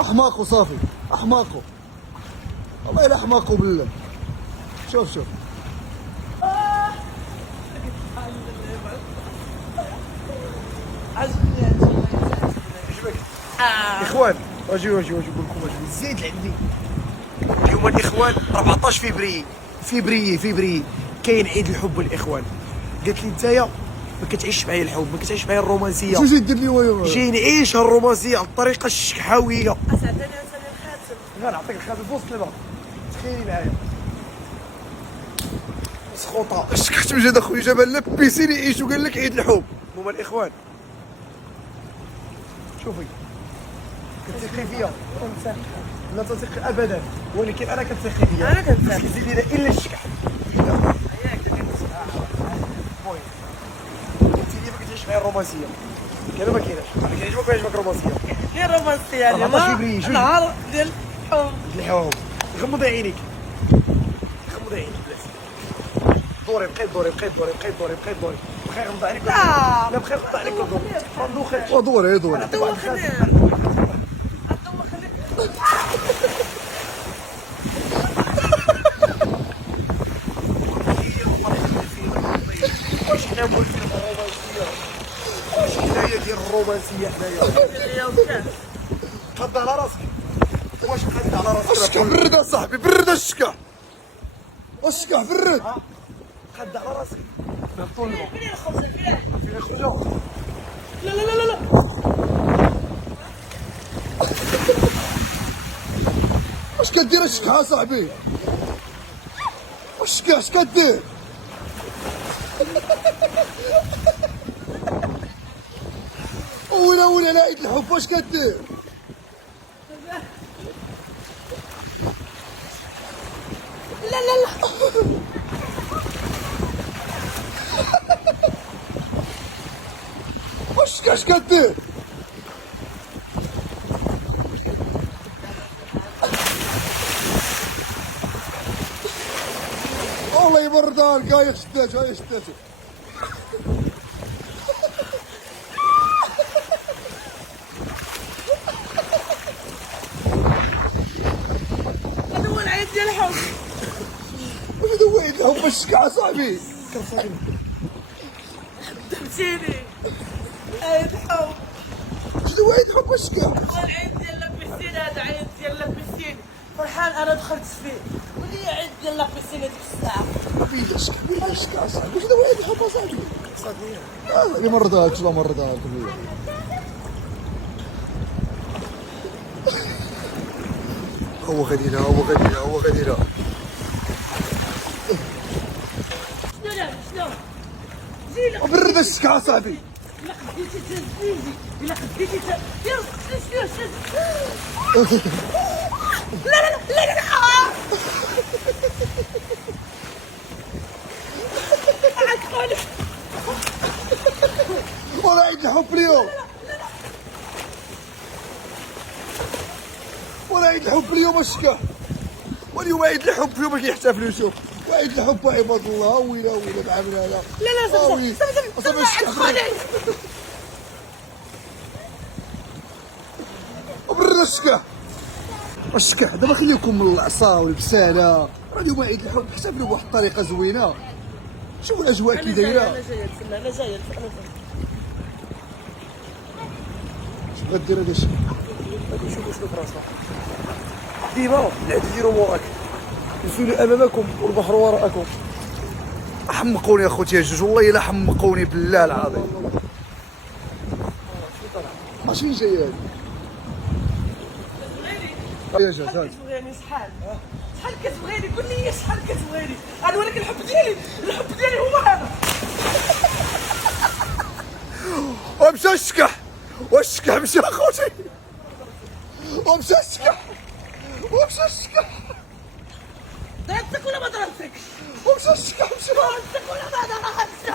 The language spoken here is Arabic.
احماق صافي، احماق والله الا احماق بالله. شوف شوف عجبك اخوان. واجي نقول لكم زيد عندي اليوم الاخوان 14 فبراير كاين عيد الحب الاخوان. قالت لي نتايا ما كتعيش معايا الحب، ما كتعيش معايا الرومانسيه. شنو جاي دير لي اليوم؟ جاي نعيش الرومانسيه على الطريقه الشكحاويه. اسعدني انساني الخاتم. غنعطيك الخاتم في وسط الماء، تخيلي معايا سخوطه. اش كنت مجد اخويا جاب لنا بيسين يعيش وقال لك عيد الحب. هما الاخوان شوفي كتثقي فيا؟ لا تثق ابدا، ولكن انا كتثقي فيا. انا كنثق زيدي الا الشكح. قلتي لي ما كتعيش معايا الرومانسيه، كاينه ما كايناش؟ كيعجبك ولا يعجبك الرومانسيه؟ كاين الرومانسيه اليوم نهار ديال الحب. غمضي عينيك، غمضي عينيك بلاتي. دوري بقيت دوري بقى غمض عليك. لا بقى غمض عليك دوري دوري واش حنا مولفين الرومانسيه؟ واش حنايا ديال الرومانسيه حنايا؟ قد على راسك. واش قد على راسك؟ الشكح برد اصاحبي، برد الشكح، الشكح برد. قد على راسك. نهبطوا للما فين الخبز؟ فين الخبزه؟ لا واش كدير الشكح اصاحبي؟ الشكح اش كدير؟ ولا على عيد الحب واش كدير؟ لا واش كدير؟ والله يبردها لك. هاي شداتو هذا هو العيد ديال الحب. هذا هو عيد الحب الشكع صاحبي. خدمتيني عيد الحب. شنو هو عيد الحب الشكع؟ هو العيد ديال لابيسين. هذا عيد ديال لابيسين فرحان انا دخلت فيه. ولي عيد ديال لابيسين هذيك الساعه. بيلا الشكع صاحبي. شنو هو عيد الحب صاحبي؟ صافي اللي مرضاكش لا مرضاك. هو غادي لها. شنو زينة برد الشكع صاحبي. الا خديتي تزيدي، الا خديتي لا عاد ولا عيد الحب اليوم، ولا عيد الحب اليوم الشكا. واليوم عيد الحب اليوم كيحتفلوا. شوف عيد الحب عباد الله. ويلا العامل هذا. لا صافي برد الشكا. دابا خليكم من العصا والبساله. راه اليوم عيد الحب احتفلوا بواحد الطريقه زوينه. شوفوا الاجواء كي دايره. انا جايه شنو غدير هذا الشيء؟ غادي نشوفوا شنو في راسنا. ديما العدل ديروا موراك، الفيل امامكم والبحر وراءكم. حمقوني اخوتي الجوج، والله الا حمقوني بالله العظيم. ماشي جايه هذه. يا جا كتبغيني شحال كتبغيني؟ قول لي شحال كتبغيني. انا ولكن الحب ديالي هو هذا. ومشى الشكح مشى اخوتي. ومشى الشكح ضربتك ولا ما ضربتكش؟ ومشى الشكح ضربتك ولا ما ضربتكش؟